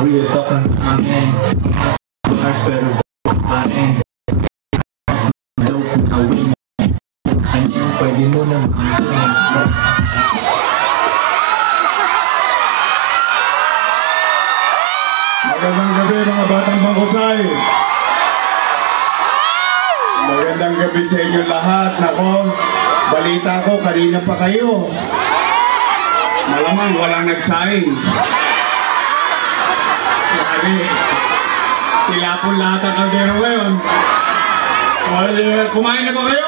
Real talk ng amin. Mars pero kumain. Dope na win. Ano pwede mo na mag-win. Magandang gabi mga batang bangkusay. Magandang gabi sa inyo lahat. Nako, balita ko kanina pa kayo. Malamang walang nagsaing. Sila po lahat ang kaldero ngayon. Kumain na ba kayo?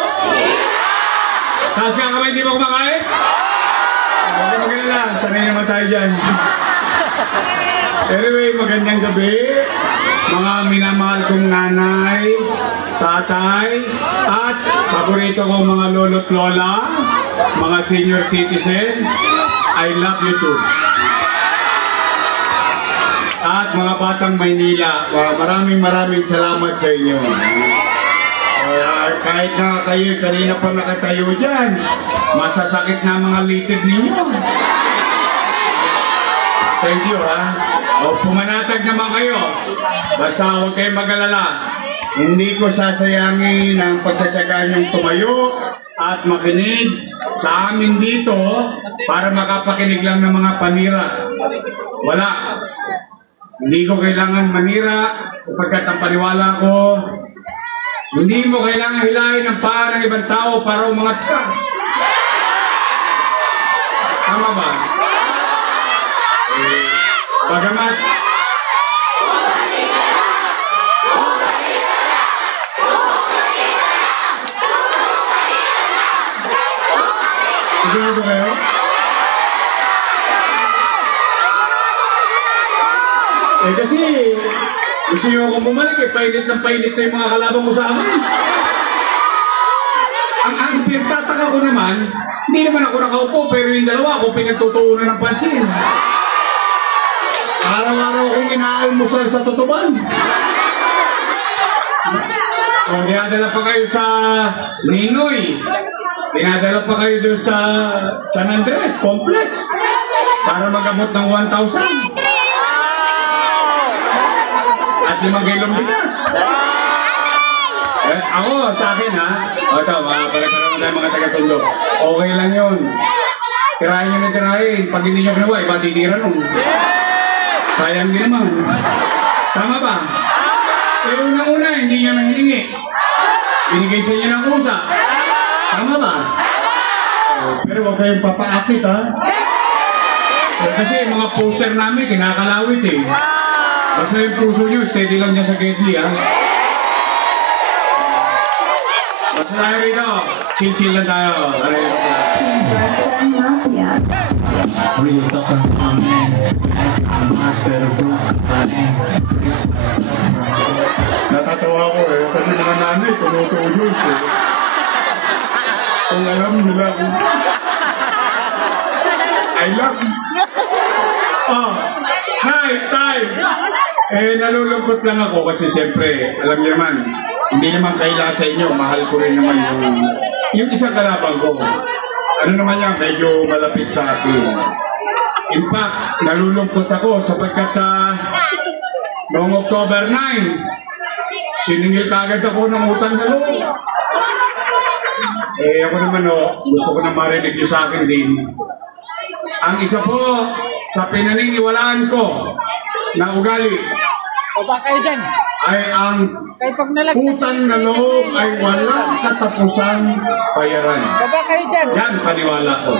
Taas ka kamay, hindi ba kumakain? Huwag magalala, sanay naman tayo dyan. Anyway, magandang gabi. Mga minamahal kong nanay, tatay, at paborito kong mga lolo't lola, mga senior citizen, I love you too. At mga batang Maynila, maraming salamat sa inyo. Kahit na kayo kanina pa nakatayo dyan, masasakit na mga litid ninyo. Thank you, ha? O, pumanatag naman kayo. Basta huwag kayong mag-alala. Hindi ko sasayangin ang pagtsatsagaan niyong tumayo at makinig sa amin dito para makapakinig lang ng mga panira. Wala. Hindi ko kailangan manira sapagkat ang paniwala ko, hindi mo kailangan hilahin ang paa ng ibang tao para umangat ka. Tama ba? Bagamat sigurado kayo? Kasi gusto nyo akong bumalik painit na yung mga kalabang mo sa amin. Ang pinagtataka ko naman, hindi naman ako nakaupo pero yung dalawa ako pinagtutuunan ng pansin. Araw-araw akong inaalmusal sa tutuban. O, dinadala pa kayo sa Ninoy. Dinadala pa kayo doon sa San Andres Complex para magamot ng 1,000. At 5 kilong bigas. Ako, sa akin ha. O ito, palagkaroon tayo mga taga-tundo. Okay lang yun. Tirahin nyo na tirahin. Pag hindi nyo kinawa, iba titira nung. Sayang din naman. Tama ba? Pero unang-una, hindi niya mahilingi. Binigay sa inyo ng kusa. Tama ba? Pero huwag kayong papaakit ha. Kasi mga poster namin, kinakalawit eh. Basta yung puso nyo, steady lang niya sa Gedli, ha? Basta tayo rito. Chill-chill lang tayo. Real talk ng amin. Mars pero kumain. Natatawa ko eh. Kasi mga nanay, tumutulog eh. Kung alam nila. I love you. Oh, tay! Nalulungkot lang ako kasi siyempre, alam niyo naman, hindi naman kaila sa inyo, mahal ko rin naman yung isang kalabang ko. Ano naman yan, medyo malapit sa akin. In fact, nalulungkot ako sapagkat noong October 9, siningil kagad ako ng utang na loob. Ako naman gusto ko na marinig niyo sa akin din. Ang isa po sa pinaniniwalaan ko na ugali ay ang utang na loob ay walang katapusang bayaran. Yan paniwala ko.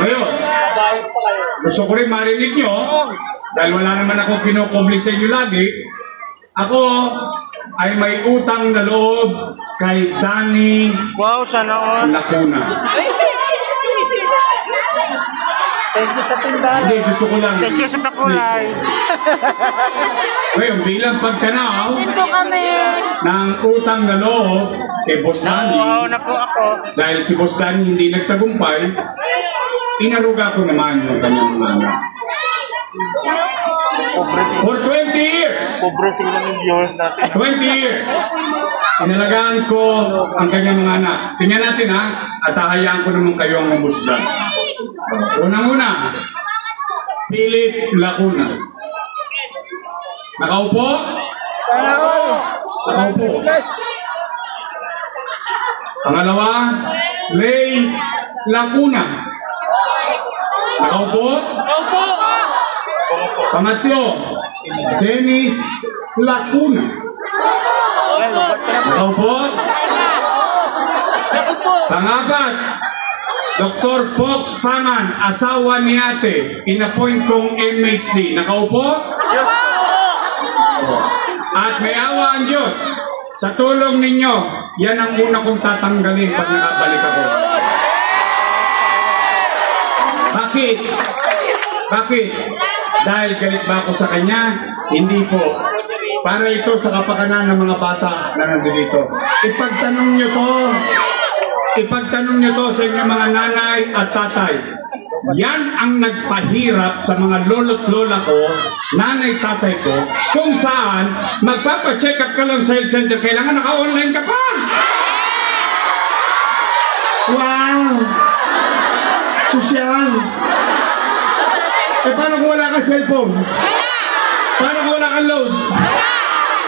Ngayon, gusto ko rin marinig nyo, dahil wala naman ako kinukubli sa inyo lagi, ako ay may utang na loob kay Danny Lacuna. Thank you sa tindahan. Hindi, gusto ko lang. Thank you sa pakulay. Ngayon, bilang pagkanaw ng utang na loob kay Boss Danny, na po ako. dahil si Boss Danny hindi nagtagumpay, inaruga ko naman yung kanyang mga. For 20 years! Pobre sila ng viewers natin. 20 years! Inalagaan ko ang kanyang mga anak. Tingnan natin ha, at hahayaan ko naman kayo ang mamusdan. Unang-una, Philip Lacuna. Nakaupo? Sana all. Nakaupo. Bless. Pangalawa, Lay Lacuna. Nakaupo? Opo. Pangatlo, Dennis Lacuna. Nakaupo? Pangapat, Dr. Fox Pangan, asawa ni ate, inappoint kong MHC. Nakaupo? Yes. At may awa ang Diyos. Sa tulong ninyo, yan ang una kong tatanggalin pag nakabalik ako. Bakit? Bakit? Dahil galit ba ako sa kanya? Hindi po. Para ito sa kapakanan ng mga bata na nandito. Ipagtanong nyo to. Ipagtanong nyo to sa inyong mga nanay at tatay. Yan ang nagpahirap sa mga lolo't lola ko, nanay tatay ko, kung saan magpapacheck up ka lang sa health center, kailangan naka-online ka pa. Wow! Sosyal! Eh paano kung wala kang cellphone? Paano kung wala kang load?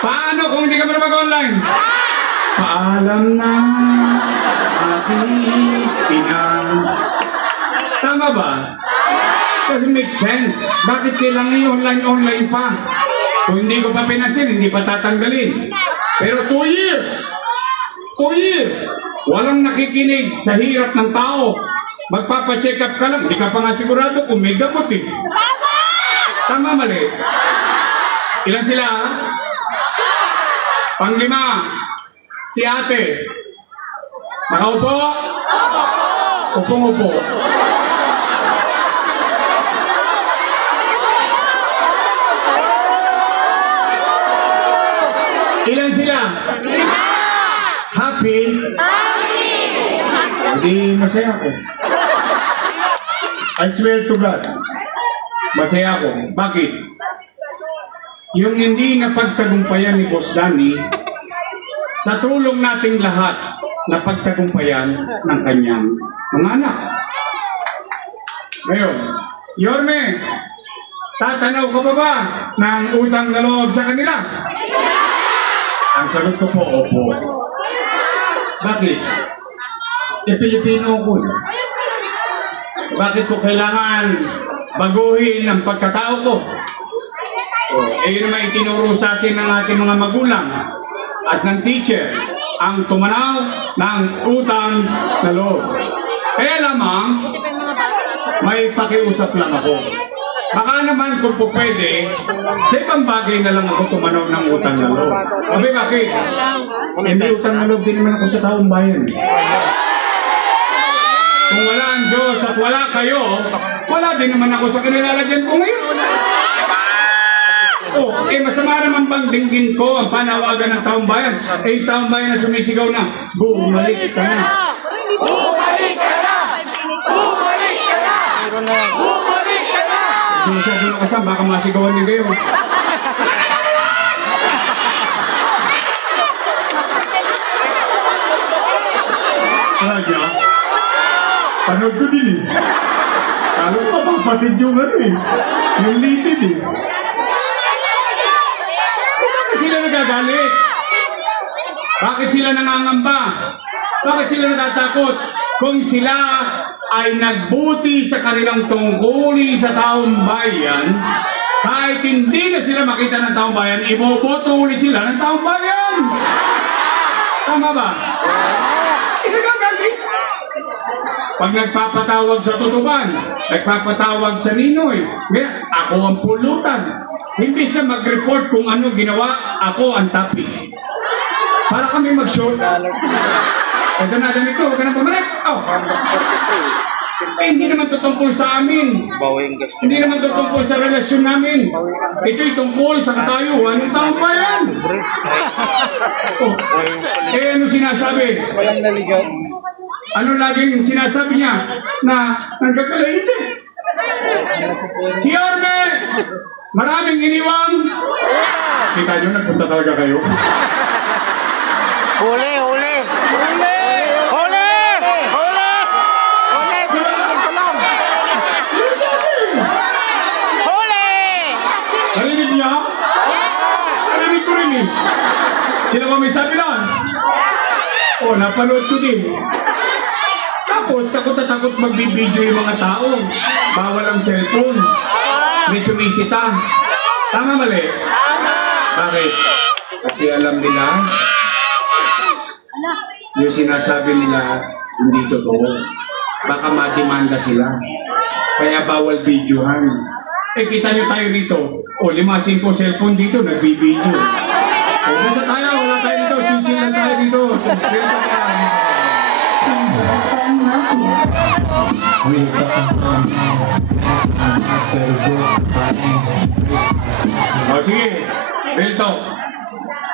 Paano kung hindi ka pa mag-online? Paalam na aking pinang. Tama ba? Doesn't make sense. Bakit kailangan yung online pa? Kung hindi ko pa pinasin, hindi pa tatanggalin. Pero 2 years! 2 years! Walang nakikinig sa hirap ng tao. Magpapacheck up ka lang, hindi ka pa nga sigurado kung may gamot eh. Tama, mali. Ilan sila? Panglima, si ate. Nakaupo? Upong-upo. Ilan sila? Happy? Hindi masaya ako. I swear to God, masaya ako. Bakit? Yung hindi napagtagumpayan ni Boss Danny, sa tulong nating lahat, napagtagumpayan ng kanyang mga anak. Ngayon, Yorme, tatanaw ka pa ba ng utang na loob sa kanila? Ang sagot ko po, opo. Bakit? Pilipino ko. Bakit ko kailangan baguhin ang pagkatao ko? Yun naman itinuro sa atin ng ating mga magulang at ng teacher ang tumanaw ng utang na loob. Kaya lamang, may pakiusap lang ako. Baka naman kung po pwede, sa ibang bagay na lang ako tumanaw ng utang na loob. Sabi bakit? Hindi utang na loob din naman ako sa taong bayan. Kung wala ang Diyos at wala kayo, wala din naman ako sa kanilalagyan ko ngayon. Masama naman bang dinggin ko ang panawagan ng taong bayan? Yung taong bayan na sumisigaw na, bumalik ka na. Bumalik ka na! Bumalik ka na! Bumalik ka na! Kung masyado na kasama, baka masigawan niyo kayo. Raja, panood ko din eh. Kalo ko, papatid yung ano eh. Yung litid eh. Bakit sila nagagalit? Bakit sila nangangamba? Bakit sila natatakot? Kung sila ay nagbuti sa kanilang tungkuli sa taong bayan, kahit hindi na sila makita ng taong bayan, iboboto ulit sila ng taong bayan. Tama ba? Inagagalit. Pag nagpapatawag sa tutuban, nagpapatawag sa Ninoy, ako ang pulutan. Imbis na mag-report kung ano ginawa, ako ang topic. Para kami mag-short. Ito na damit ko, huwag ka na pumalik. Hindi naman tutungkol sa amin. Hindi naman tutungkol sa relasyon namin. Ito'y tungkol sa katayuan ng taong bayan. Ano sinasabi? Walang naligaw. Ano laging sinasabi niya? Na nagkakalit eh. Si Orme! Maraming iniwang! Kita nyo, nagpunta talaga kayo. Huli! Huli! Huli! Huli! Huli! Huli! ko may sabi nun? O, napanood ko din. Tapos, takot na takot magbibideo yung mga tao. Bawal ang cellphone. May sumisita. Tama mali? Bakit? Kasi alam nila, yung sinasabi nila, hindi totoo. Baka mademanda sila. Kaya bawal videohan. Eh, kita nyo tayo dito. O, 5-5 cellphone dito, nagbibideo. O, basta tayo, wala tayo dito. Chinchin lang tayo dito. O, sige. Real talk.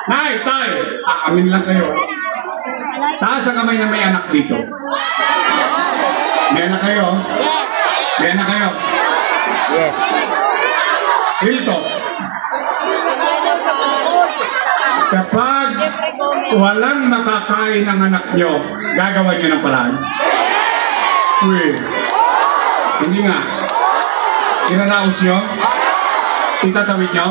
Nay, tay. Amin lang kayo. Taas ang kamay na may anak dito. May anak kayo? May anak kayo? Yes. Real talk. Kapag walang makakain ng anak nyo, gagawa nyo ng paraan? Uy. Hindi nga. Tinanaos nyo? Itatawid nyo?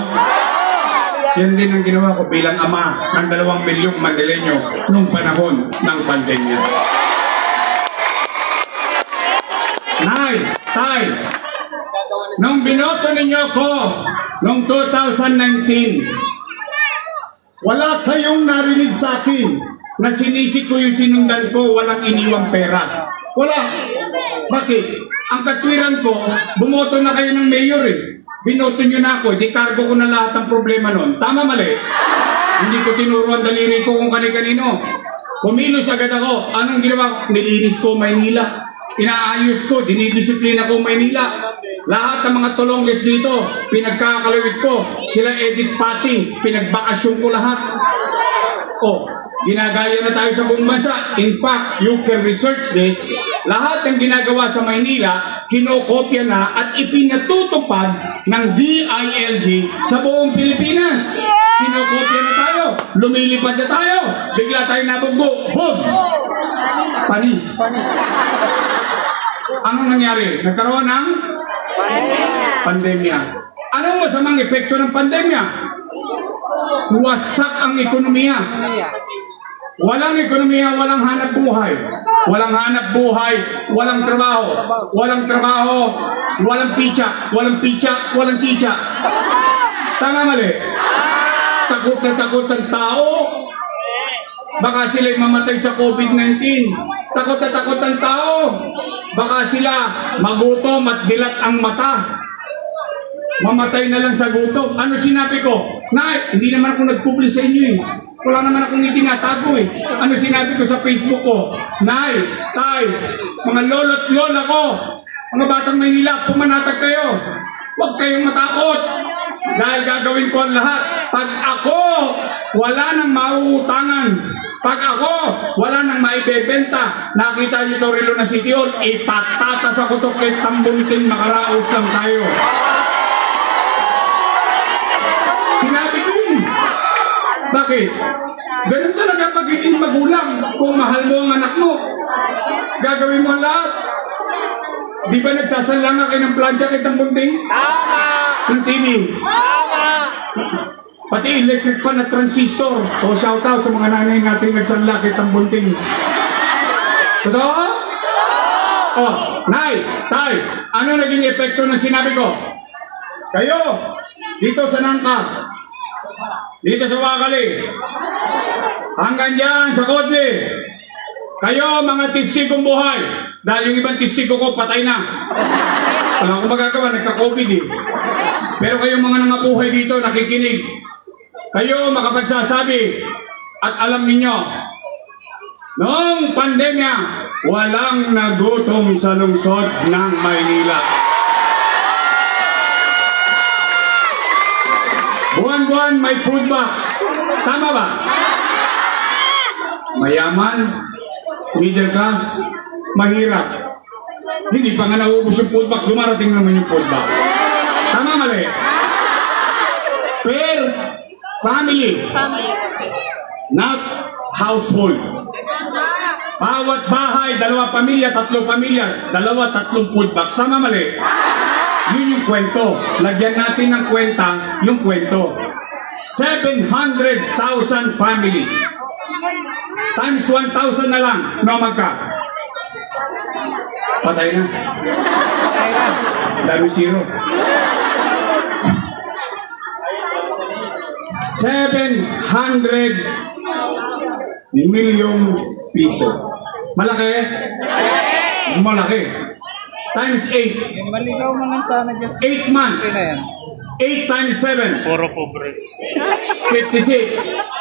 Yan din ang ginawa ko bilang ama ng 2 milyong Mandileño noong panahon ng pandemya. Nay, tay, nung binoto ninyo ko noong 2019, wala kayong narinig sa akin na sinisik ko yung sinundan ko, walang iniwang pera. Wala. Bakit? Ang katwiran ko, bumoto na kayo ng mayor eh. Binoto nyo na ako, di cargo ko na lahat ng problema nun. Tama mali? Hindi ko tinuro ang daliri ko kung kani-kanino. Kumilos agad ako. Anong ginawa ko? Nilinis ko Maynila. Inaayos ko, dinidisiplina ko Maynila. Lahat ng mga tulongges dito, pinagkakalawit ko. Sila Edith Pati, pinagbakasyon ko lahat. O, ginagaya na tayo sa buong bansa. In fact, you can research this. Lahat ng ginagawa sa Maynila, kinokopya na at ipinatutupad ng DILG sa buong Pilipinas. Kinokopya na tayo. Lumilipad na tayo. Bigla tayo nabugbo. Boom! Panis. Anong nangyari? Nagkaroon ng pandemya. Anong masamang epekto ng pandemya? Wasak ang ekonomiya. Walang ekonomiya, walang hanap buhay. Walang hanap buhay, walang trabaho. Walang trabaho, walang picha. Walang picha, walang chicha. Tama mali? Takot na takot ang tao. Baka sila'y mamatay sa COVID-19. Takot na takot ang tao. Baka sila magutom at dilat ang mata. Mamatay na lang sa gutom. Ano sinabi ko? Nay, hindi naman ako nag-publish sa inyo eh. Wala naman akong itinatago eh. Ano sinabi ko sa Facebook ko? Nay, tay, mga lolo't lola ko, mga batang Maynila, pumanatag kayo. Huwag kayong matakot. Dahil gagawin ko ang lahat. Pag ako, wala nang mauutangan. Pag ako, wala nang maibebenta. Nakita niyo ito Rilo na City Hall, ipatatas ako ito kay Tambuntin, makaraos lang tayo. Sinabi ko yun. Bakit? Ganun talaga pagiging magulang. Kung mahal mo ang anak mo, gagawin mo ang lahat. Di ba nagsasalanga kayo ng plancha kay Tambunting? Tama! Ng TV? Tama! Pati electric fan at transistor. O shout out sa mga nanay natin nagsanla kay Tambunting. Totoo? Oh, nay, tay, ano naging epekto ng sinabi ko? Kayo, dito sa Nangka, dito sa Wakali, hanggang dyan sa Kodli, kayo mga testigong buhay, dahil yung ibang testigo ko patay na. Wala akong magagawa, nagka-COVID eh. Pero kayong mga nangabuhay dito, nakikinig, kayo makapagsasabi at alam ninyo, noong pandemya, walang nagutom sa lungsod ng Maynila. Buwan-buwan may food box. Tama ba? Mayaman, middle class, mahirap. Hindi pa nga naubos yung food box, sumarating naman yung food box. Tama mali? Per family, not household. Bawat bahay, 2 pamilya, 3 pamilya, 2-3 food box. Sama mali? Yun yung kwento. Lagyan natin ng kwenta yung kwento. 700,000 families. Times 1,000 na lang, no magka? Patay na. Dami zero. 700 milyong piso. Malaki? Malaki. Times 8. Maligaw mo lang sana dyan. 8 months. 8 times 7. Puro pobre. 56.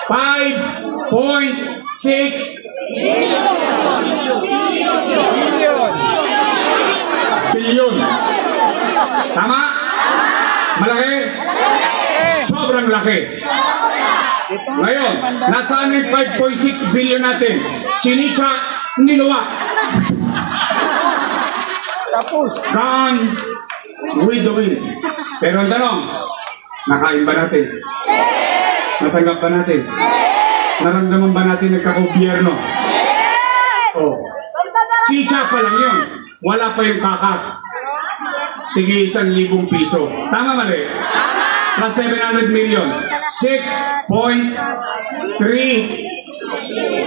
5.6 billion. Tama? Malaki? Sobrang laki. Ngayon, nasaan yung 5.6 billion natin? Chinicha, niluwa. Tapos. Gone with the wind. Pero ang tanong, nakain ba natin? Natanggap ba natin? Naramdaman ba natin nagkagobyerno? Oh. Chicha pa lang yun. Wala pa yung kakat. Tigi 1,000 piso. Tama mali? Plus 700 million. 6.3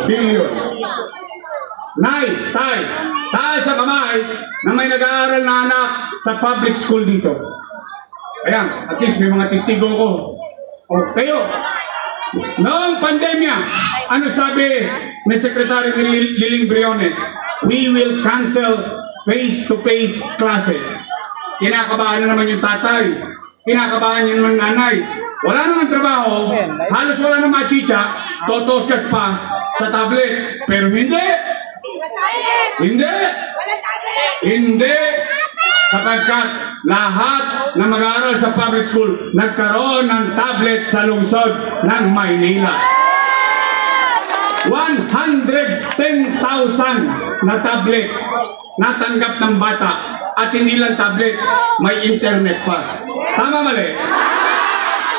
billion. Nay, tay, taas sa kamay na may nag-aaral na anak sa public school dito. Ayan, at least may mga testigo ko. O, kayo, noong pandemya, ano sabi ni Secretary Liling Briones? We will cancel face-to-face classes. Kinakabahan na naman yung tatay. Kinakabahan yung mga nanay. Wala naman trabaho. Halos wala naman chicha. Totoskas pa sa tablet. Pero hindi. Hindi. Hindi. Sapagkat lahat na mag-aaral sa public school nagkaroon ng tablet sa lungsod ng Maynila. 110,000 na tablet natanggap ng bata at hindi lang tablet, may internet pa. Tama mali?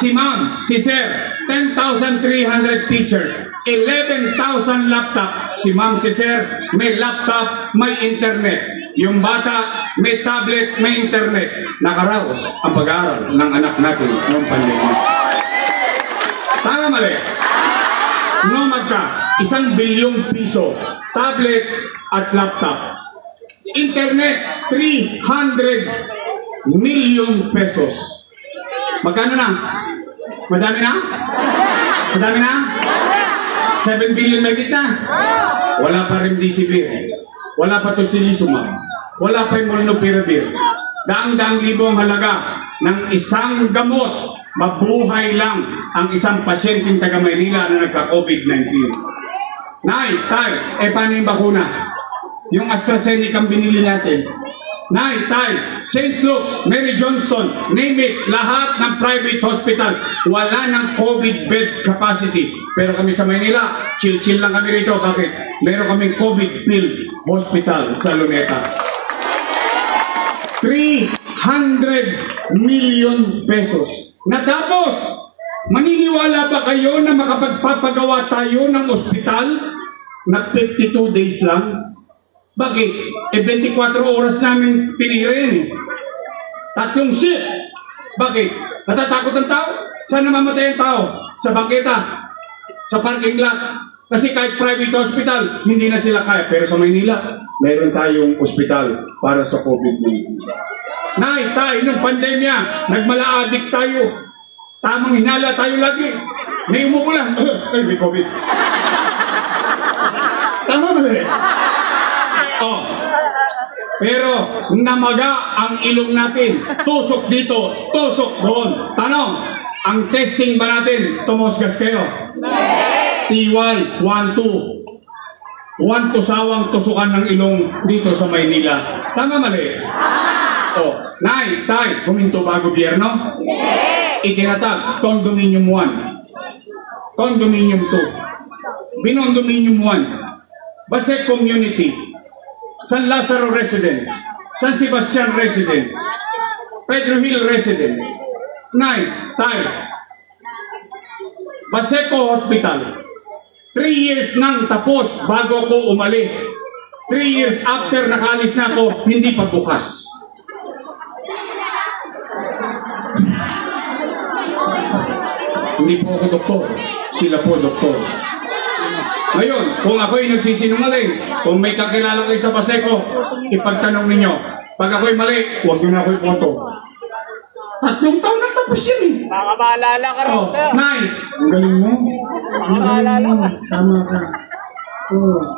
Si ma'am, si sir, 10,300 teachers, 11,000 laptop. Si ma'am, si sir, may laptop, may internet. Yung bata, may tablet, may internet. Nakaraos ang pag-aaral ng anak natin noong pandemya. Tama mali? No magka, 1 bilyong piso, tablet at laptop. Internet, 300 million pesos. Magkano na? Madami na? Madami na? 7 billion may kita. Wala pa rin Remdesivir. Wala pa Tocilizumab. Wala pa yung Molnupiravir. Daang-daang libo ang halaga ng isang gamot. Mabuhay lang ang isang pasyenteng taga Maynila na nagka-COVID-19. Nay, tay, paano yung bakuna? Yung AstraZeneca ang binili natin. Nay, tay, St. Luke's, Mary Johnson, name it, lahat ng private hospital, wala ng COVID bed capacity. Pero kami sa Maynila, chill-chill lang kami rito. Bakit? Meron kaming COVID-filled hospital sa Luneta. 300 million pesos. Natapos, maniniwala ba kayo na makapagpapagawa tayo ng ospital na 52 days lang? Bakit? 24 oras namin tinirin. 3 shift. Bakit? Natatakot ang tao? Saan namamatay ang tao? Sa bangketa, sa parking lot. Kasi kahit private hospital, hindi na sila kaya. Pero sa Maynila, mayroon tayong ospital para sa COVID-19. Nay, tayo, nung pandemya, nagmala-addict tayo. Tamang hinala tayo lagi. May umupo lang. Ay, may COVID. Tama ba rin? Oh. Pero namaga ang ilong natin. Tusok dito, tusok doon. Tanong, ang testing ba natin, tumusgas kayo? TY, 1-2. 1 sawang tusukan ng ilong dito sa Maynila. Tama mali? Oh, nay, tay, huminto ba gobyerno? Itinatag, Condominium 1. Condominium 2. Binondominium 1. Basek Community. San Lazaro Residence. San Sebastian Residence. Pedro Hill Residence. Nay, tay. Baseco Hospital. 3 years nang tapos bago ako umalis. 3 years after nakaalis na ako, hindi pa bukas. Hindi po ako doktor. Sila po doktor. Ngayon, kung ako'y nagsisinungaling, kung may kakilala kayo sa Paseco, ipagtanong ninyo. Pag ako'y mali, huwag nyo na ako'y photo. 3 taon na tapos yan eh. Baka maalala ka rin, sir. Nay, ang galing mo. Ang galing mo. Tama ka.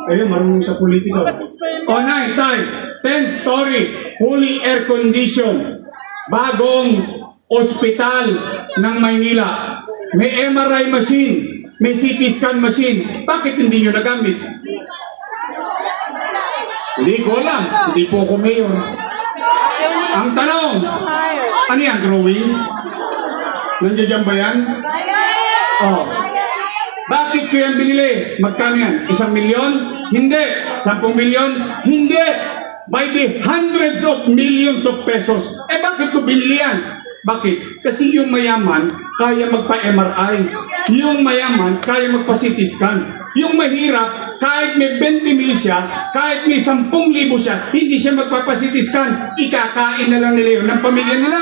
Ayun, marunong sa politika. Nay, tay, 10-story, fully air-conditioned, bagong ospital ng Maynila. May MRI machine, may CT scan machine. Bakit hindi nyo nagamit? Hindi ko alam. Hindi po ako mayor. Ang tanong, ano yan, drawing? Nandiyan ba yan? Oh. Bakit ko yan binili? Magkano yan? 1 milyon? Hindi. 10 milyon? Hindi. By the hundreds of millions of pesos. Bakit ko binili yan? Bakit? Kasi yung mayaman, kaya magpa-MRI. Yung mayaman, kaya magpa-CT scan. Yung mahirap, kahit may 20 mil siya, kahit may 10,000 siya, hindi siya magpapa-CT scan. Ikakain na lang nila yun ng pamilya nila.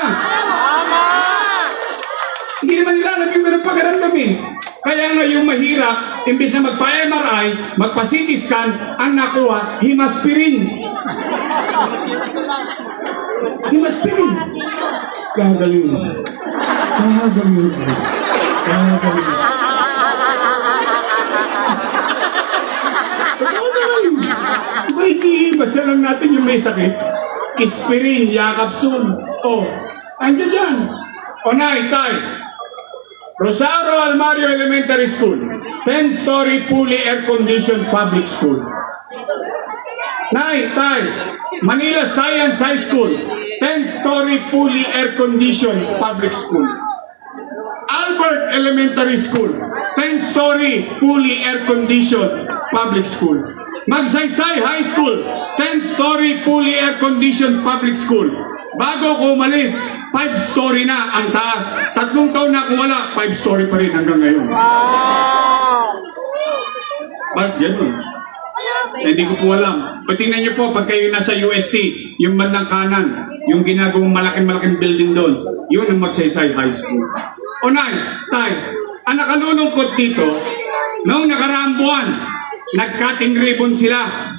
Hindi naman nila alam yung ganun pagkaramdam eh. Kaya nga yung mahirap, imbis na magpa-MRI, magpa-CT scan, ang nakuha, himaspirin. Himaspirin. Gagaling. Gagaling. Gagaling. Basta lang natin yung may sakit. Aspirin, yakapsun. Andiyan dyan. Nay, tay. Rosario Almario Elementary School. 10-story fully air-conditioned public school. Nay, tay. Manila Science High School. 10-story fully air-conditioned public school. Albert Elementary School. 10-story fully air-conditioned public school. Magsaysay High School, 10-story fully air-conditioned public school. Bago ko umalis, 5-story na ang taas. 3 taon na kung wala, 5-story pa rin hanggang ngayon. Bakit ganun? Hindi ko po alam. Patingnan niyo po, pag kayo nasa UST, yung bandang kanan, yung ginagawang malaking building doon, yun ang Magsaysay High School. Nay, tay, ang nakalulungkot dito, noong nakaraang buwan, nag-cutting ribbon sila.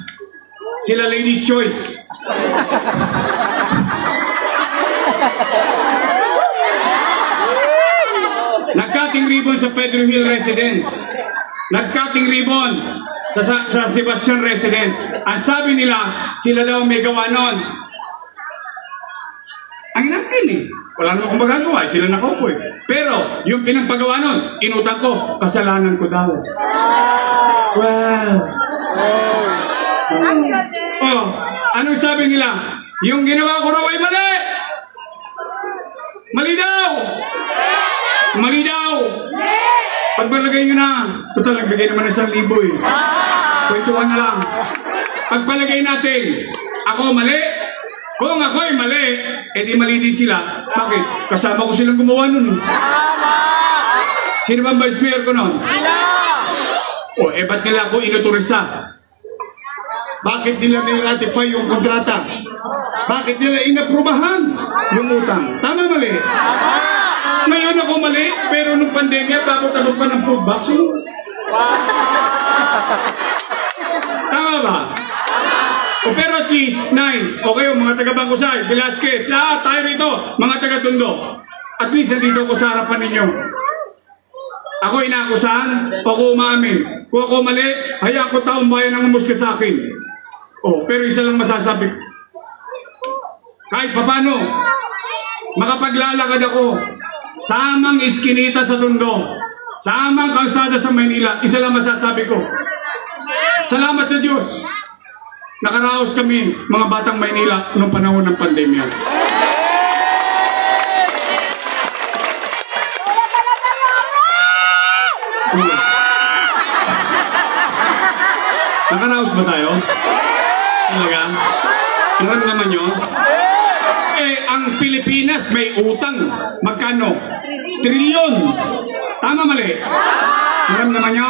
Sila Ladies' Choice. Nag-cutting ribbon sa Pedro Hill Residence. Nag-cutting ribbon sa Sebastian Residence. Ang sabi nila, sila daw may gawa nun. Ang inakin eh. Wala naman akong magagawa. Sila nakaupo eh. Pero, yung pinagpagawa nun, inutang ko, kasalanan ko daw. Wow. Anong sabi nila? Yung ginawa ko raw ay mali! Mali daw! Mali daw! Pagpalagay nyo na, total nagbigay naman ng 1,000 eh. Kwentuhan na lang. Pagpalagay natin, ako mali? Kung ako'y mali, edi mali din sila. Bakit? Kasama ko silang gumawa nun. Sino ba ang vice mayor ko nun? Ba't nila ako inuturisa? Bakit nila niratify yung kontrata? Bakit nila inaprubahan yung utang? Tama mali? Ngayon ako mali, pero nung pandemya, bakit ano pa ng food box? Tama ba? Pero at least, okay, mga taga-Bangkusay, Velasquez, tayo rito, mga taga-Tondo. At least, nandito ko sa harapan ninyo. Ako inaakusahan, ako umaamin. Kung ako mali, hayaan ko taong bayan ang umusga sa akin. Pero isa lang masasabi. Kahit papano, makapaglalakad ako, samang iskinita sa Tondo, samang kalsada sa Maynila, isa lang masasabi ko. Salamat sa Diyos. Nakaraos kami, mga batang Maynila, noong panahon ng pandemya. Nakaraos ba tayo? Talaga? Naramdaman nyo? Ang Pilipinas may utang. Magkano? Trilyon. Tama mali? Naramdaman nyo?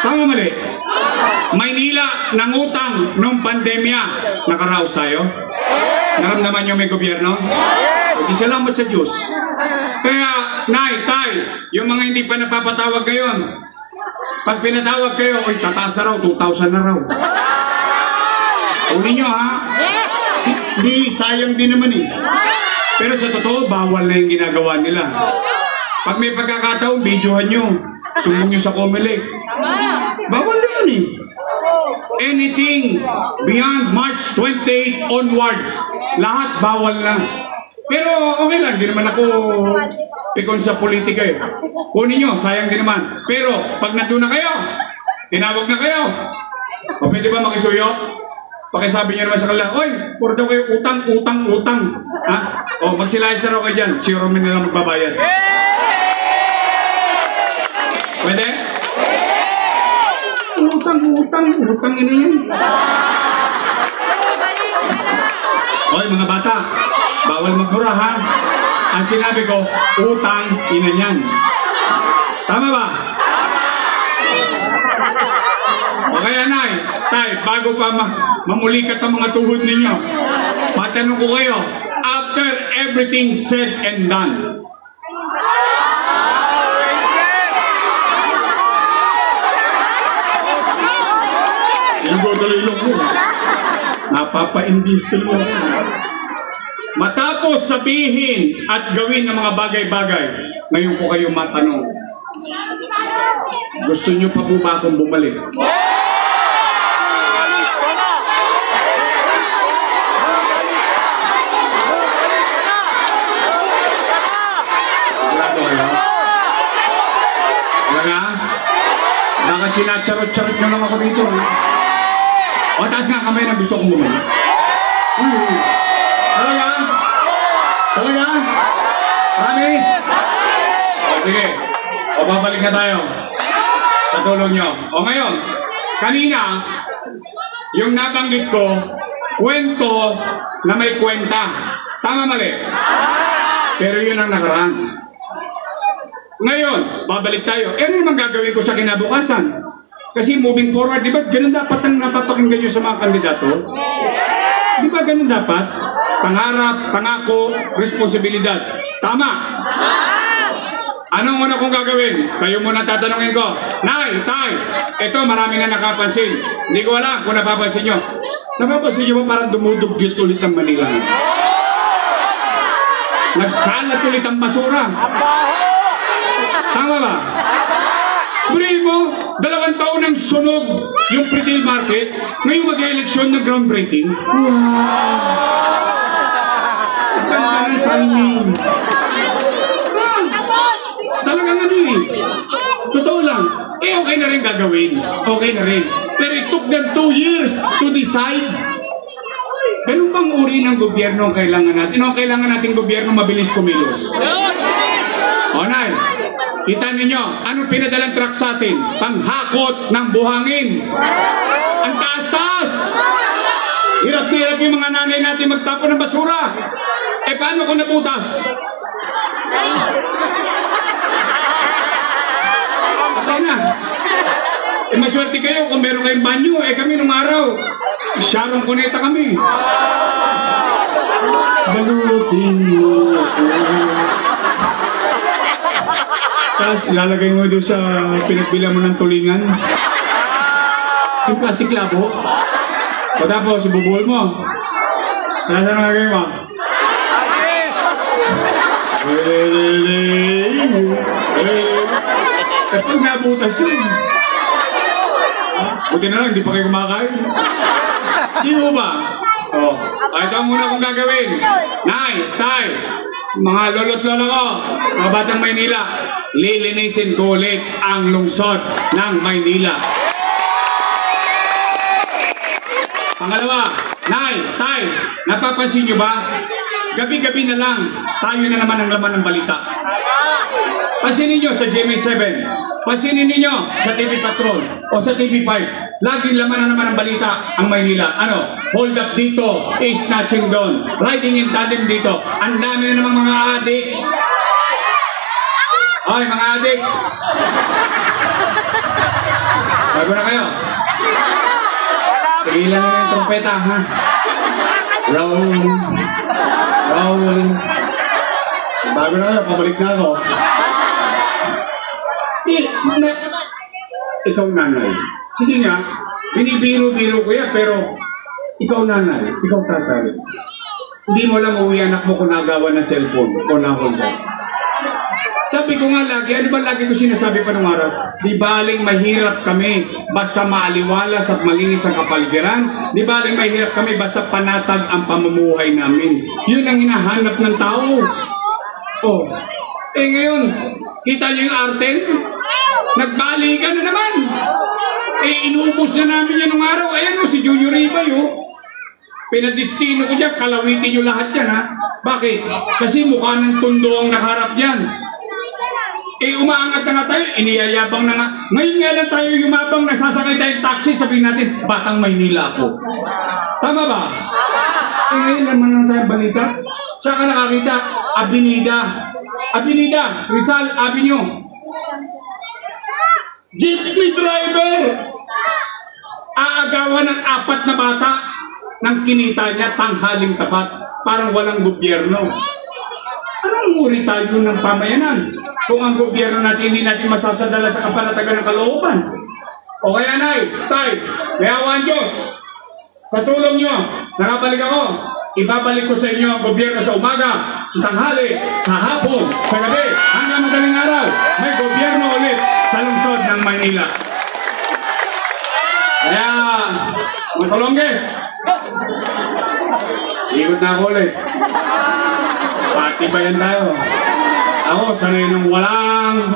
Tama mali? Maynila nangutang nung pandemya. Nakaraos tayo? Naramdaman nyo may gobyerno? Salamat sa Diyos. Kaya, Nay, Tay, yung mga hindi pa napapatawag ngayon, pag pinatawag kayo, oy, tataas na raw, 2,000 na raw. Unin nyo, ha? Hindi, sayang din naman eh. Pero sa totoo, bawal na yung ginagawa nila. Pag may pagkakataon, videohan nyo. Sumbong nyo sa Comelec. Bawal na yun eh. Anything beyond March 28 onwards, lahat bawal na. Pero okay lang, di naman ako pikon sa politika eh. Kunin nyo, sayang din naman. Pero pag nandun na kayo, tinawag na kayo, o pwede ba makisuyo? Pakisabi nyo naman sa kanila, oy, puro daw kayo utang, utang, utang. Ha? O magsilayas na raw kayo dyan, si Roman na lang magbabayad. Pwede? Utang, utang, utang ina yan. Oy, mga bata, bawal magmura ha. Ang sinabi ko, utang ina yan. Tama ba? O kaya Nay, Tay, bago pa mamulikat ang mga tuhod ninyo, matanong ko kayo, after everything said and done, yung godalilong mo, napapa-invest mo. Matapos sabihin at gawin ng mga bagay-bagay, ngayon ko kayo matanong, gusto nyo pa po ba akong bumalik? Bakit sinacharot-charot nyo lang ako dito? O, taas nga kamay na gusto kong bumalik. Talaga? Talaga? Promise? O, sige. O, babalik na tayo sa tulong nyo. O, ngayon, kanina, yung nabanggit ko, kwento na may kwenta. Tama mali? Pero yun ang nakaraan. Ngayon, babalik tayo. Ano naman gagawin ko sa kinabukasan? Kasi moving forward, di ba ganun dapat ang napapakinggan nyo sa mga kandidato? Di ba ganun dapat? Pangarap, pangako, responsibilidad. Tama? Anong una kong gagawin? Kayo muna tatanungin ko. Nay, Tay, ito marami na nakapansin. Hindi ko alam kung napapansin nyo. Napapansin nyo ba parang dumudugyot ulit ang Manila? Nagkalat ulit ang basura. Tama ba? Bravo, 2 taon ng sunog yung retail market, ngayon mag-eleksyon ng groundbreaking. Wow! Ganda ng timing. Talagang ano eh. Totoo lang. Eh okay na rin gagawin. Okay na rin. Pero it took them 2 years to decide. Ganun bang uri ng gobyerno ang kailangan natin? O kailangan natin gobyerno mabilis kumilos? O Nay, kita ninyo, anong pinadalang truck sa atin? Panghakot ng buhangin. Ang taas-taas. Hirap-hirap yung mga nanay natin magtapon ng basura. Eh paano kung nabutas? Patay na. Eh maswerte kayo kung meron kayong banyo. Eh kami nung araw, Sharon Cuneta kami. Balutin mo ako. Tapos ilalagay mo doon sa pinagbilang mo ng tulingan. Yung plastic labo. O tapos ibubuhol mo. Tapos ano gagawin mo? Kapag nabutas yun. Buti na lang, hindi pa kayo kumakain. Hindi mo ba? O, ito muna kong gagawin. Nay, Tay, mga lolo't lolo ko, mga batang Maynila, lilinisin ko ulit ang lungsod ng Maynila. Pangalawa, Nay, Tay, napapansin nyo ba? Gabi-gabi na lang, tayo na naman ang laman ng balita. Pansinin nyo sa GMA7, pansinin ninyo sa TV Patrol o sa TV5, laging laman na naman ng balita ang Maynila. Ano? Hold up dito, is snatching doon, riding in tandem dito. Ang dami na naman mga adik. Oy, mga adik. Bago na kayo. Tigilan na yung trompeta, ha? Roll. Roll. Bago Sabi na nga, pabalik na ako. Ikaw nanay. Sige nga, binibiro-biro ko yan, pero ikaw nanay, ikaw tatay. Hindi mo lang uwi anak mo kung nagawa ng cellphone o na-hold. Sabi ko nga lagi, ano ba lagi ko sinasabi pa nung araw? Di baling mahirap kami basta maaliwalas at malinis ang kapaligiran. Di baling mahirap kami basta panatag ang pamumuhay namin. Yun ang hinahanap ng tao. Oh, ngayon, kita niyo yung arte? Nagbalikan na naman. Inubos na namin yan nung araw. Ayan o, si Junior Ribay pinadistino ko dyan, kalawitin nyo lahat yan ha. Bakit? Kasi mukha ng tundo ang nakarap dyan. Umaangat na nga tayo, iniyayabang na nga. Ngayon nga lang tayo yumabang, nasasakay tayong taxi, sabihin natin, Batang Maynila ako. Tama ba? Ngayon naman lang tayo balita. Saka nakakita, Avenida, Rizal Avenue. Jeepney driver! Aagawan ng 4 na bata ng kinita niya, tanghaling tapat. Parang walang gobyerno. Anong uri tayo ng pamayanan? Kung ang gobyerno natin hindi natin masasadala sa kapanatagan ng kalooban. O kaya nay, tay, may awan Diyos. Sa tulong nyo, nakabalik ako. Ibabalik ko sa inyo ang gobyerno sa umaga, sa tanghali, sa hapon, sa gabi, hanggang madaling araw. May gobyerno ulit sa lungsod ng Maynila. Kaya, mga Kolongges, ikot na ako ulit. Patibayan tayo. Ako, sanay nung walang...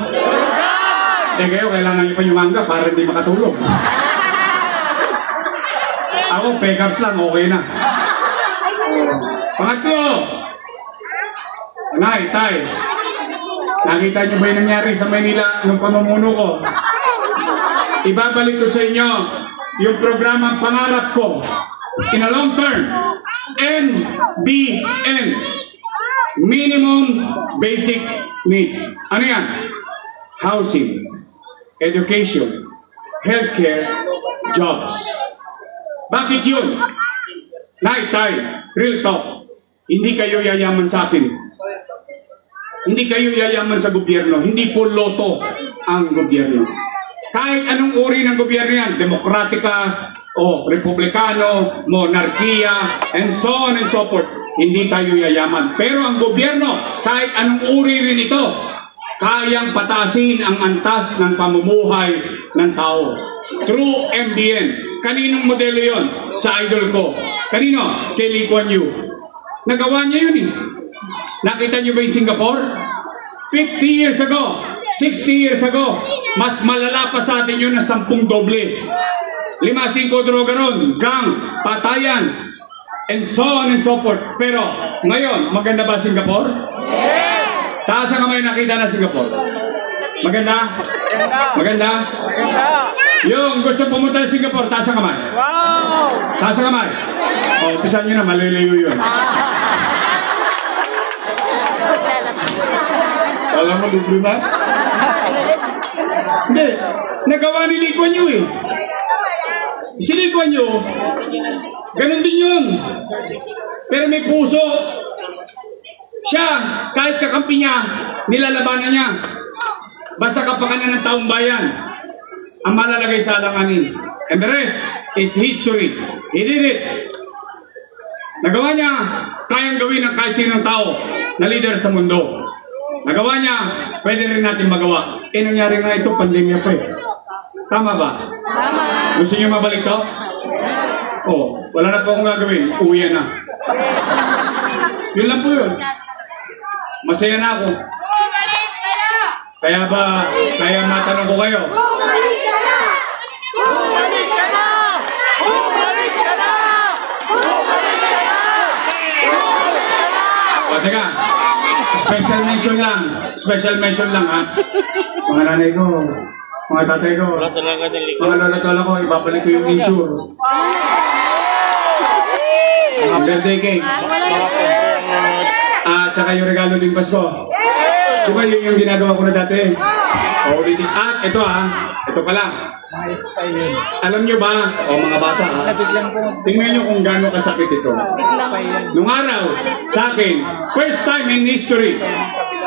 kayo, kailangan nyo pa yung mangga para hindi makatulog. Ako, pick-ups lang, okay na. Pangatlo! Nay, tay, nakita nyo ba yung nangyari sa Maynila nung pamumuno ko? Ibabalik ko sa inyo yung programang pangarap ko in a long term. NBN. Minimum Basic Needs. Ano yan? Housing, education, healthcare, jobs. Bakit yun? Nay, tay, real talk. Hindi kayo yayaman sa akin. Hindi kayo yayaman sa gobyerno. Hindi po loto ang gobyerno. Kahit anong uri ng gobyerno yan, demokratika, o republikano, monarkiya, and so on and so forth, hindi tayo yayaman. Pero ang gobyerno, kahit anong uri rin ito, kayang patasin ang antas ng pamumuhay ng tao. Through MBN. Kaninong modelo yon? Sa idol ko. Kanino? Kay Lee Kuan Yew. Nagawa niya yun eh. Nakita niyo ba yung Singapore? 50 years ago, 60 years ago, mas malala pa sa atin yun na 10 doble. 5-5 droga ron, gang, patayan, and so on and so forth. Pero ngayon, maganda ba Singapore? Yes! Taas ang kamay nakita na Singapore. Maganda? Maganda? Maganda? Yung gusto pumunta sa Singapore, taas ang kamay. Wow! Taas ang kamay. O, pisan nyo na, maliliyo yun. Alam mo, duble na? Hindi. Nagawa ni Lee Kuan Yew eh. Si Lee Kuan Yew, ganun din yun. Pero may puso. Siya, kahit kakampi niya, nilalabanan niya. Basta kapakanan ng taong bayan, ang malalagay sa alanganin. And the rest is history. He did it. Nagawa niya, kayang gawin ng kahit sinong tao na leader sa mundo. Nagawa niya, pwede rin natin magawa. Nangyari nga ito, pandemya pa eh. Tama ba? Tama. Gusto niyo mabalik to? Oh, wala na po akong gagawin. Uwi na. Yun lang po yun. Masaya na ako. Kaya ba, kaya matanong ko kayo? Bumalik ka na! Bumalik ka na! Bumalik ka na! Bumalik ka na! Bumalik ka na! O, teka. Special mention lang. Special mention lang, ha? Mga nanay ko, mga tatay ko, mga lola-lola ko, ibabalik ko yung insure. Mga birthday cake. At saka yung regalo din Pasko. Di ba yun yung ginagawa ko na dati? At ito ito pala. Mga spy yun. Alam nyo ba, mga bata Biglang po. tingnan nyo kung gaano kasakit ito. Spy yun. Nung araw, sa akin, first time in history,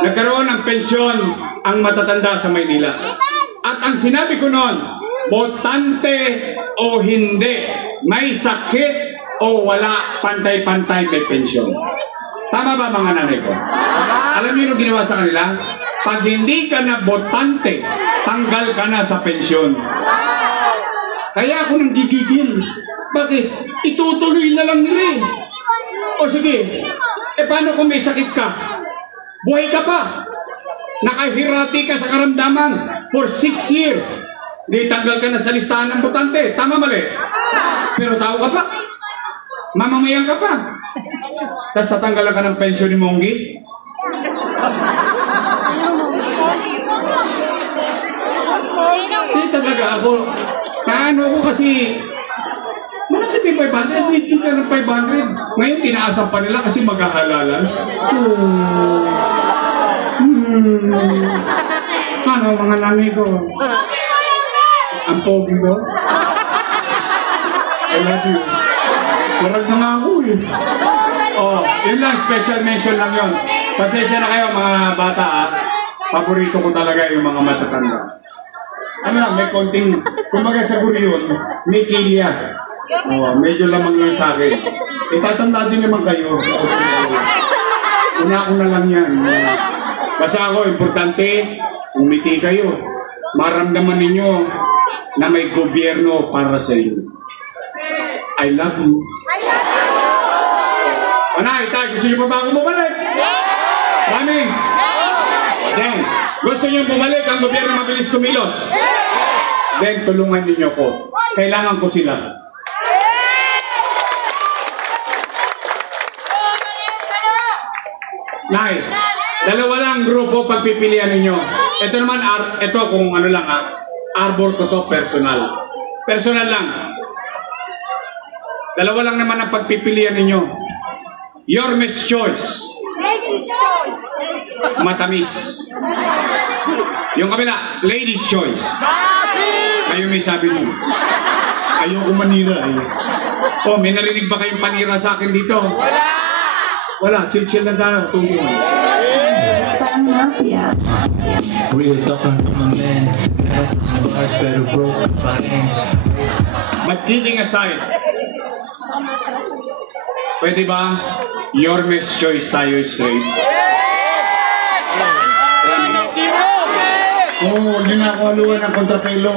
nagkaroon ng pensyon ang matatanda sa Maynila. At ang sinabi ko noon, botante o hindi, may sakit o wala, pantay-pantay may pensyon. Tama ba mga nanay ko? Alam niyo yung ginawa sa kanila? Pag hindi ka na botante, tanggal ka na sa pensyon. Kaya ako nang gigigil. Bakit? Itutuloy na lang nila eh. O sige, paano kung may sakit ka? Buhay ka pa. Nakahirati ka sa karamdaman for 6 years. Di tanggal ka na sa listahan ng botante. Tama mali? Pero tao ka pa. Mamamayan ka pa. Tapos tatanggalan ka ng pensyon ni Monggi. Hindi talaga ako. Paano ako kasi malaki din 500, hindi ka ng 500. Ngayon tinaasan pa nila kasi maghahalalan. Ano mga nanay ko? Ang pogi ko? I love you. Marag na nga ako eh. Oh, yun lang, special mention lang yun. Pasensya na kayo mga bata ah. Paborito ko talaga yung mga matatanda. Ano lang, may konting, kumbaga sa guriyon, may kilya. Oh, medyo lamang lang sa akin. Itatanda din naman kayo. Una ko na lang yan. Basta ako, importante, umiti kayo. Maramdaman ninyo na may gobyerno para sa iyo. I love you. Anay, tayo, gusto niyo pa ba akong bumalik? Promise? Then, gusto niyo bumalik ang gobyerno mabilis kumilos? Then, tulungan niyo ko. Kailangan ko sila. Nay, dalawa lang grupo pagpipilian ninyo. Ito naman, ito kung ano lang arbor ko to, personal. Personal lang. Dalawa lang naman ang pagpipilian ninyo. Your Miss Choice. Ladies' choice. Matamis. Yung kabila, Ladies' Choice. Kayo may sabi mo. Ayoko manira eh. Oh, may narinig ba kayong panira sa akin dito? Wala, chill-chill na tayo. Tungkol. Real talking to my man. Bars pero broke pa rin. But kidding aside, pwede ba your Miss Choice tayo straight? Oo, hindi na ako haluan ng kontrapelo.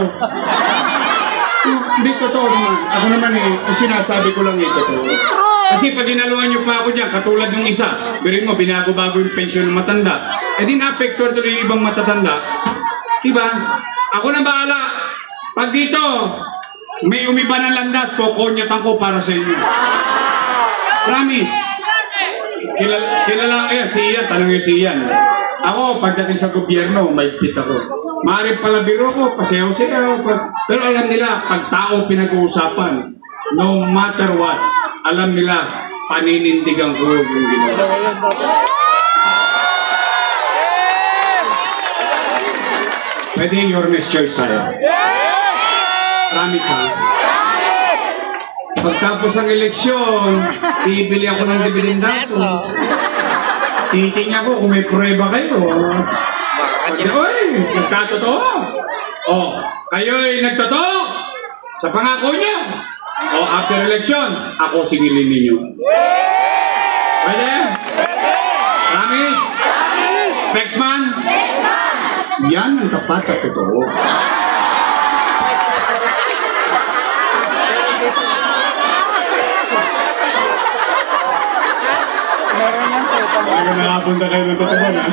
Hindi totoo naman. Ako naman sinasabi ko lang totoo. Kasi pag ginaluan niyo pa ako dyan, katulad ng isa, birin mo, binago-bago yung pensyon ng matanda. Eh di na-apektuar tuloy yung ibang matatanda. Diba? Ako na bahala. Pag dito, may umiba ng landas, kukonyatan ko para sa inyo. Promise. Kilala kaya si Ian, tanong yung si Ian. Ako, pagdating sa gobyerno, may pit ako. Maaaring pala biro ko, pasayaw-sayaw. Pero alam nila, pag tao pinag-uusapan, no matter what, alam nila, paninindigan ko yung ginawa. Pwede your Miss Choice tayo. Promise ha? Pagtapos ang eleksyon, bibili ako ng dividendaso. Titingnan ko kung may prueba kayo. Oy, nagkatotoo. O, kayo'y nagtotoo sa pangako niyo. O, after election, ako singilin ninyo. Pwede? Promise? Spexman? Yan ang tapat sa totoo. Bago nakapunta kayo ng totoo na.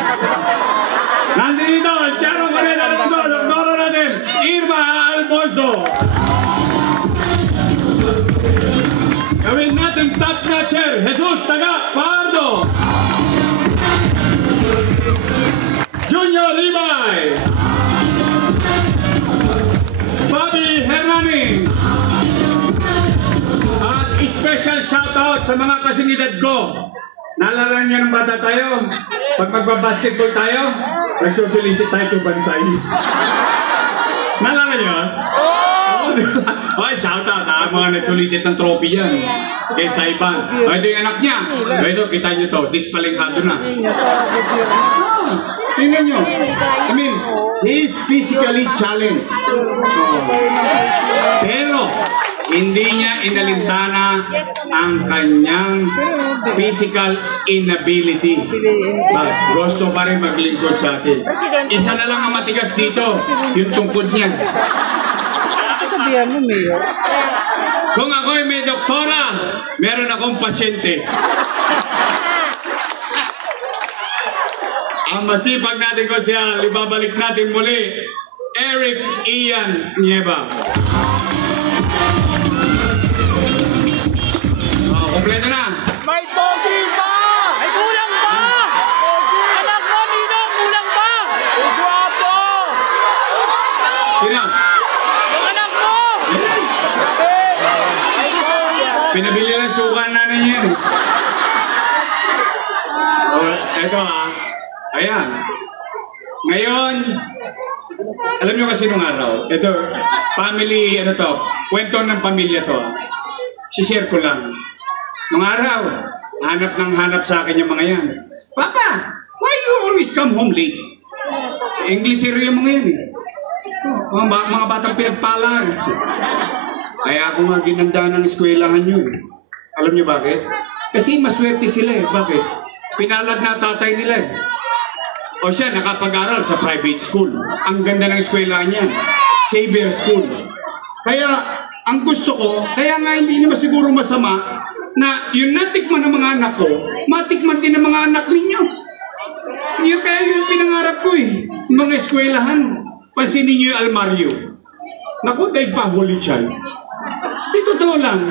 Nandito, Sharon Correa Alonso, doktora natin, Irma Alfonso. Gawin natin top notcher, Jesus Taga Pardo. Junior Ribay. Bobby Hernani. At special shoutout sa mga kasingidad ko. Naalala niyo ng bata tayo? Pag magbabasketball tayo, nagsusulisit tayo kay Bansay. Naalala niyo? Oo, Ay, shout out ha, mga nagsolicit ng trophy yan. Kay Saiban. Ito yung anak niya. Ito, kita nyo to. Dispalinghado na. Tingnan nyo. I mean, he is physically challenged. Pero, hindi niya inalintana ang kanyang physical inability. Mas gusto pa rin maglingkod sa atin. Isa na lang ang matigas dito, yung tungkod niya. Sabihan mo, Mayor. Kung ako'y may doktora, meron akong pasyente. Ang masipag natin ko siya, ibabalik natin muli, Eric Ian Nieva. Kompleto na. May pogi pa! May kulang pa! Anak mo, Ninong, kulang pa! Guwapo! Sino? Yung anak mo! Pinabili lang sukan na niya. Ito ayan. Ngayon, alam nyo kasi nung araw, ito, family, ano to, kwento ng pamilya to. Si-share ko lang. Nung araw, hanap sa akin yung mga yan. Papa, why you always come home late? English area yung mga yan eh. Mga batang pinagpalan. Kaya ako nga ginanda ng eskwelahan yun. Alam niyo bakit? Kasi maswerte sila eh. Bakit? Pinalad na tatay nila eh. O siya, nakapag-aral sa private school. Ang ganda ng eskwelahan niya. Xavier School. Kaya, ang gusto ko, kaya nga hindi naman siguro masama na yung natikman ng mga anak ko, matikman din ng mga anak ninyo. Yung kaya yung pinangarap ko eh. Yung mga eskwelahan. Pansinin niyo yung almaryo. Naku, dahil pa huli siya. Di totoo lang.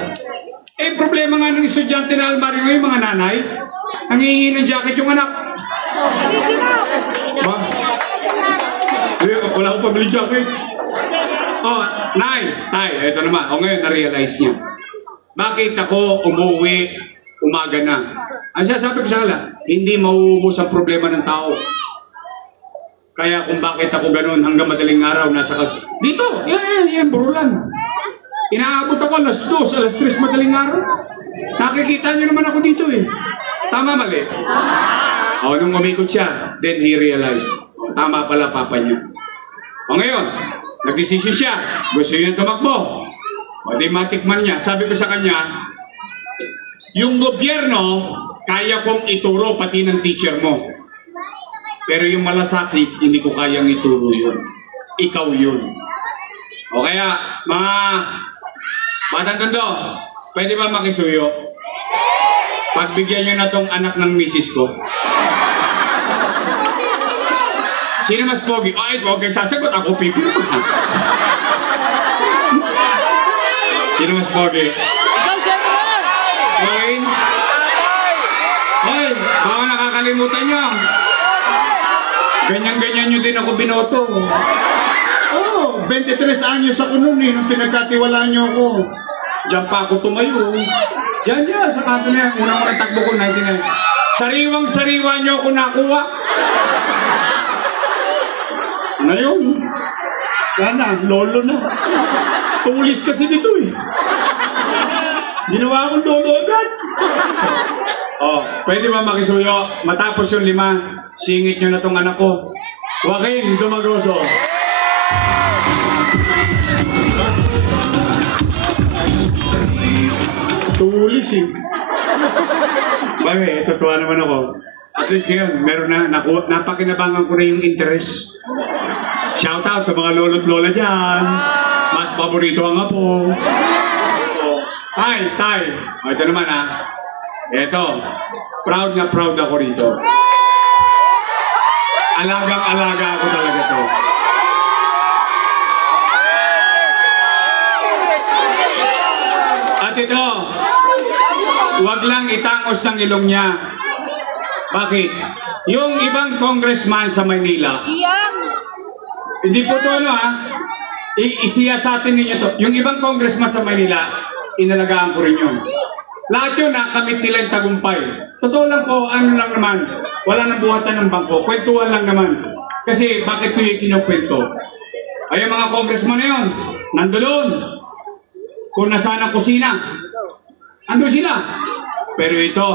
Eh, problema nga ng estudyante na almaryo ngayon, mga nanay, nangihingi ng jacket yung anak. Ba? Wala akong pabili jacket. Oh, Nay, ito naman. O ngayon, na-realize niya. Bakit ako umuwi umaga na? Ang sasabi ko sa kanila, hindi mauubos ang problema ng tao. Kaya kung bakit ako ganun hanggang madaling araw, nasa dito, yan, burulan. Inaabot ako alas 2, alas 3 madaling araw. Nakikita niyo naman ako dito eh. Tama, mali? O, nung umikot siya, then he realized, tama pala papa niya. O ngayon, nag-desisyon siya, gusto niya tumakbo. O di matikman niya, sabi ko sa kanya, yung gobyerno, kaya kong ituro pati ng teacher mo. Pero yung malasakit, hindi ko kayang ituro yun. Ikaw yun. O kaya, mga batang tondo, pwede ba makisuyo? Pagbigyan nyo na tong anak ng misis ko. Sino mas pogi? Ay, huwag kayo sasagot. Ako pipirma. Sino mas pogi? Ikaw, siyempre! Wayne? Hoy, baka nakakalimutan nyo. Ganyan-ganyan nyo din ako binoto. Oh, 23 anyos ako noon eh, nung pinagkatiwalaan nyo ako. Diyan pa ako tumayo. Diyan, sa kanto na yan. Unang takbo ko, 99. Sariwang-sariwa nyo ako nakuha. Ngayon, sana, lolo na. Tulis kasi dito eh. Ginawa akong lolo agad. Oh, pwede ba makisuyo? Matapos yung 5, singit nyo na tong anak ko. Joaquin Dumagoso. Tulis eh. Bakit? Totoo naman ako. At least ngayon, meron na, napakinabangan ko na yung interest. Shout out sa mga lolo't lola dyan. Mas paborito ang apo. Tay. O, ito naman ha. Ito. Proud na proud ako rito. Alagang-alaga ako talaga to. At ito, huwag lang itangos ng ilong niya. Bakit? Yung ibang congressman sa Maynila, hindi po ito ano ha, isiyasatin ninyo to. Yung ibang congressman sa Maynila, inalagaan ko rin yun. Lahat yun nakamit nila yung tagumpay. Totoo lang po, ano lang naman, wala nang buhatan ng bangko, kwentuhan lang naman. Kasi bakit ko yung kinukwento? Ay, yung mga congressman na yun, nandoon. Kung nasaan ang kusina, andun sila. Pero ito,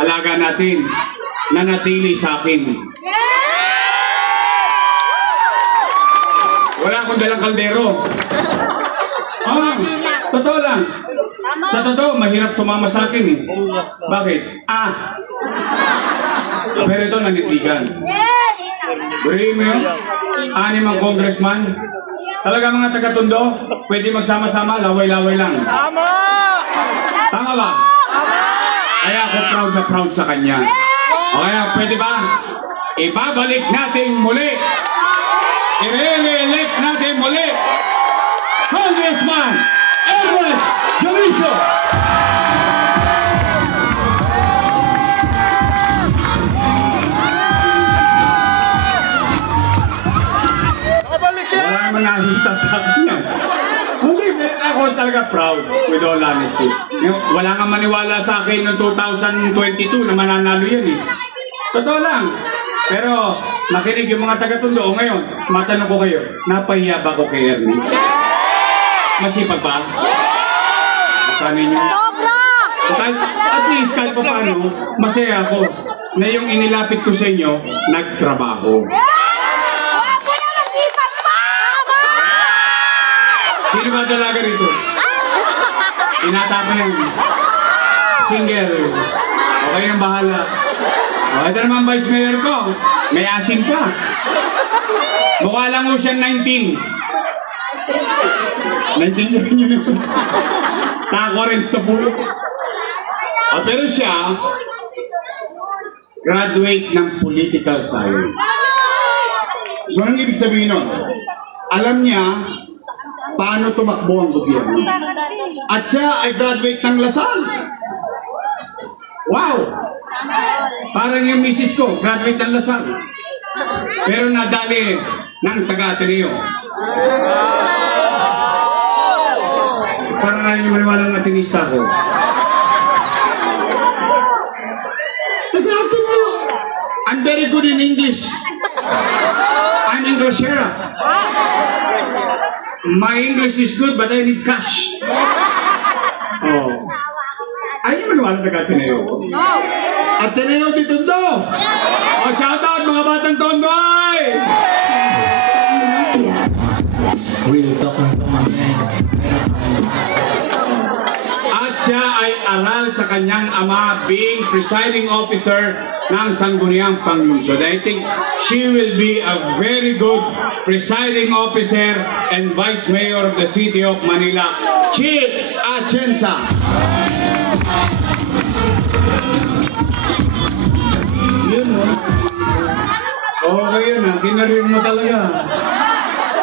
alaga natin, nanatili sa akin. Wala akong dalang kaldero. Totoo lang. Sa totoo, mahirap sumama sa akin eh. Bakit? Pero ito nanitigan. Burihin mo yun? 6 ang congressman. Talaga mga taga-Tondo, pwede magsama-sama, laway-laway lang. Tama! Tama ba? Kaya ako proud na proud sa kanya. O kaya pwede ba? Ibabalik natin muli. I-re-elect natin muli. Congressman Ernest Dionisio. Wala naman nakita sa akin yan. Hindi, ako talaga proud with all honesty. Wala nga maniwala sa akin noong 2022 na mananalo yan eh. Totoo lang. Pero nakinig yung mga taga-Tondo. Ngayon, matanong ko kayo, napahiya ba ko kay Ernie? Masipag ba? Masanin nyo? Sobra! At least kahit pa paano, masaya ako na yung inilapit ko sa inyo, nagtrabaho. Wapo na masipag pa! Sino ba dalaga rito? Tinatapin. Single. Okay nang bahala. Ito naman vice mayor ko. May asim pa. Mukha lang mo siyang 19. 19 yun yun. Tako rin sa pulo. Pero siya, graduate ng political science. So, anong ibig sabihin nun? Alam niya paano tumakbo ang gobyerno. At siya ay graduate ng Lasal. Wow! Parang yung misis ko, graduate ng Lasal. Pero nadali ng taga-Ateneo. Parang ayaw maniwala ng Atenista ko. Taga-Ateneo! I'm very good in English. I'm Englishera. My English is good, but I need cash. Oh. Ayaw maniwala ng taga-Ateneo. Ateneo di Tondo! O, shout out mga batang Tondo ay! Real talk ng tumangin. At siya ay aral sa kanyang ama being presiding officer ng Sangguniang Panglungsod. I think she will be a very good presiding officer and vice mayor of the city of Manila, Chief Atienza. Yun mo. Okay yun ha. Kinarir mo talaga.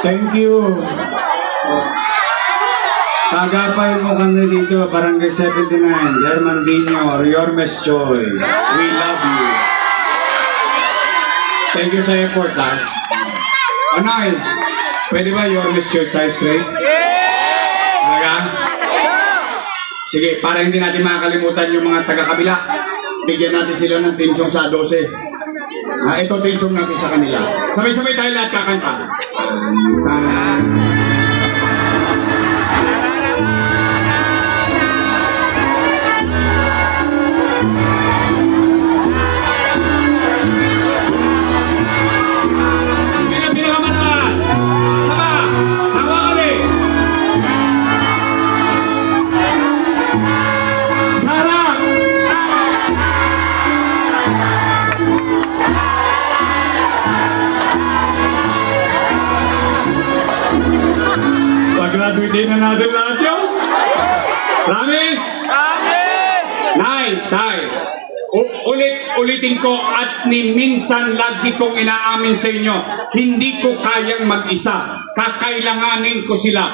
Thank you. Tagapay mo kami dito, Barangay 79, Germandino, Riormes Choy. We love you. Thank you sa effort ha. Anay, pwede ba Riormes Choy size straight? Talaga? Sige, para hindi natin makakalimutan yung mga taga-kabila, bigyan natin sila ng team song sa 12. Ito team song natin sa kanila. Sabay-sabay tayo lahat kakanta. Graduate na natin lahat yun. Promise? Nay, tay. Ulitin ko at ni minsan lagi kong inaamin sa inyo, hindi ko kayang mag-isa. Kakailanganin ko sila.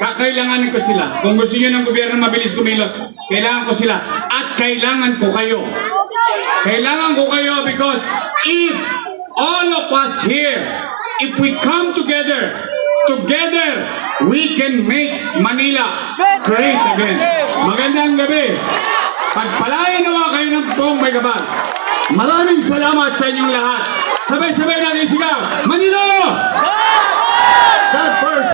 Kakailanganin ko sila. Kung gusto nyo ng gobyerno mabilis kumilos, kailangan ko sila. At kailangan ko kayo. Kailangan ko kayo because if all of us here, if we come together, we can make Manila great again. Magandang gabi. Pagpalain nawa kayo ng buong may gabal. Maraming salamat sa inyong lahat. Sabay-sabay natin sigaw. Manila! God first.